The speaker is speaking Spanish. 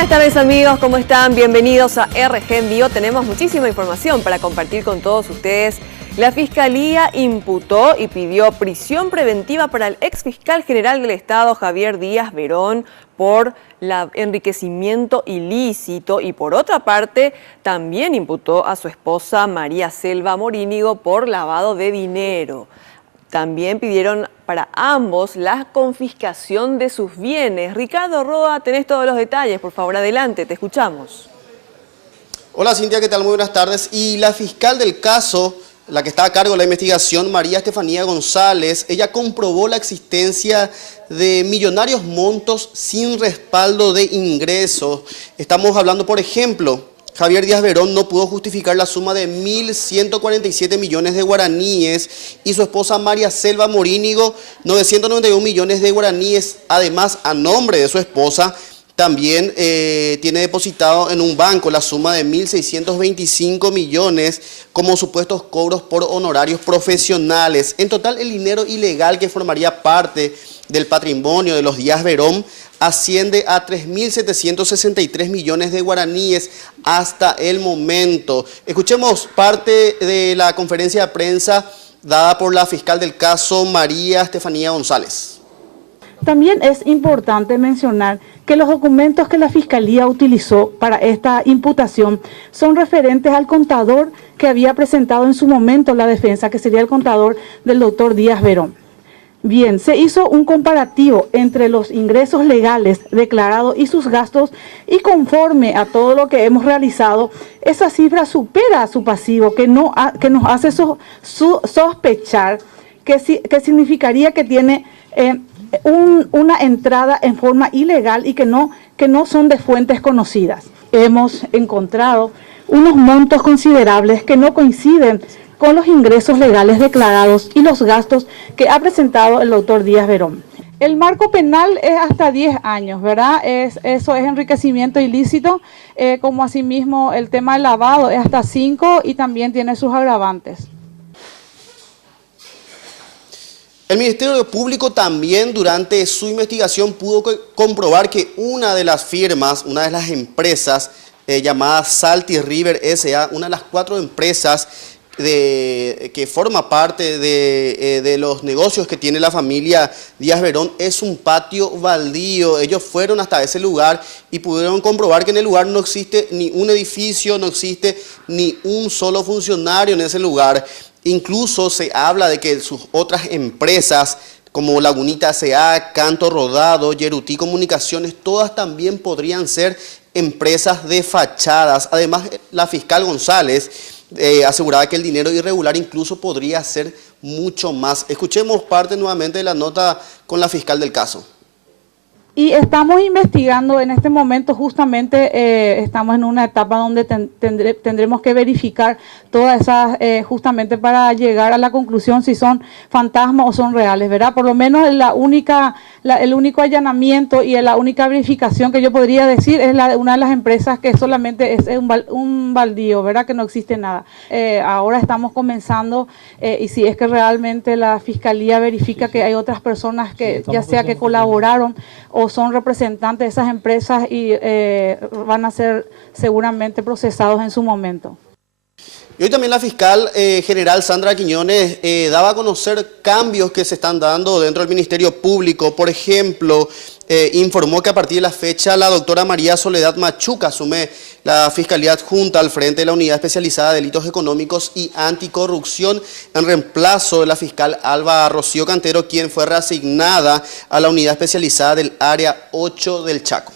Buenas tardes amigos, ¿cómo están? Bienvenidos a RG en Vivo. Tenemos muchísima información para compartir con todos ustedes. La Fiscalía imputó y pidió prisión preventiva para el exfiscal general del Estado, Javier Díaz Verón, por enriquecimiento ilícito, y por otra parte también imputó a su esposa María Selva Morínigo por lavado de dinero. También pidieron para ambos la confiscación de sus bienes. Ricardo Roa, tenés todos los detalles, por favor, adelante, te escuchamos. Hola Cintia, ¿qué tal? Muy buenas tardes. Y la fiscal del caso, la que está a cargo de la investigación, María Estefanía González, ella comprobó la existencia de millonarios montos sin respaldo de ingresos. Estamos hablando, por ejemplo, Javier Díaz Verón no pudo justificar la suma de 1.147 millones de guaraníes y su esposa María Selva Morínigo 991 millones de guaraníes. Además, a nombre de su esposa, también tiene depositado en un banco la suma de 1.625 millones como supuestos cobros por honorarios profesionales. En total, el dinero ilegal que formaría parte del patrimonio de los Díaz Verón asciende a 3.763 millones de guaraníes hasta el momento. Escuchemos parte de la conferencia de prensa dada por la fiscal del caso, María Estefanía González. También es importante mencionar que los documentos que la Fiscalía utilizó para esta imputación son referentes al contador que había presentado en su momento la defensa, que sería el contador del doctor Díaz Verón. Bien, se hizo un comparativo entre los ingresos legales declarados y sus gastos, y conforme a todo lo que hemos realizado, esa cifra supera su pasivo, que nos hace sospechar que significaría que tiene una entrada en forma ilegal y que no son de fuentes conocidas. Hemos encontrado unos montos considerables que no coinciden con los ingresos legales declarados y los gastos que ha presentado el doctor Díaz Verón. El marco penal es hasta 10 años, ¿verdad? Eso es enriquecimiento ilícito, como asimismo el tema del lavado es hasta 5 y también tiene sus agravantes. El Ministerio Público también durante su investigación pudo comprobar que una de las firmas, una de las empresas llamada Salty River S.A., una de las 4 empresas que forma parte de los negocios que tiene la familia Díaz Verón, es un patio baldío. Ellos fueron hasta ese lugar y pudieron comprobar que en el lugar no existe ni un edificio, no existe ni un solo funcionario en ese lugar. Incluso se habla de que sus otras empresas como Lagunita S.A., Canto Rodado, Yerutí Comunicaciones, todas también podrían ser empresas de fachadas. Además, la fiscal González aseguraba que el dinero irregular incluso podría ser mucho más. Escuchemos parte nuevamente de la nota con la fiscal del caso. Y estamos investigando en este momento, justamente estamos en una etapa donde tendremos que verificar todas esas, justamente para llegar a la conclusión si son fantasmas o son reales, ¿verdad? Por lo menos el único allanamiento y la única verificación que yo podría decir es la de una de las empresas que solamente es un baldío, ¿verdad? Que no existe nada. Ahora estamos comenzando y si es que realmente la Fiscalía verifica que hay otras personas que ya sea que colaboraron o son representantes de esas empresas y van a ser seguramente procesados en su momento. Y hoy también la fiscal general Sandra Quiñones daba a conocer cambios que se están dando dentro del Ministerio Público. Por ejemplo, informó que a partir de la fecha la doctora María Soledad Machuca asume la Fiscalía Adjunta al frente de la Unidad Especializada de Delitos Económicos y Anticorrupción, en reemplazo de la fiscal Alba Rocío Cantero, quien fue reasignada a la Unidad Especializada del Área 8 del Chaco.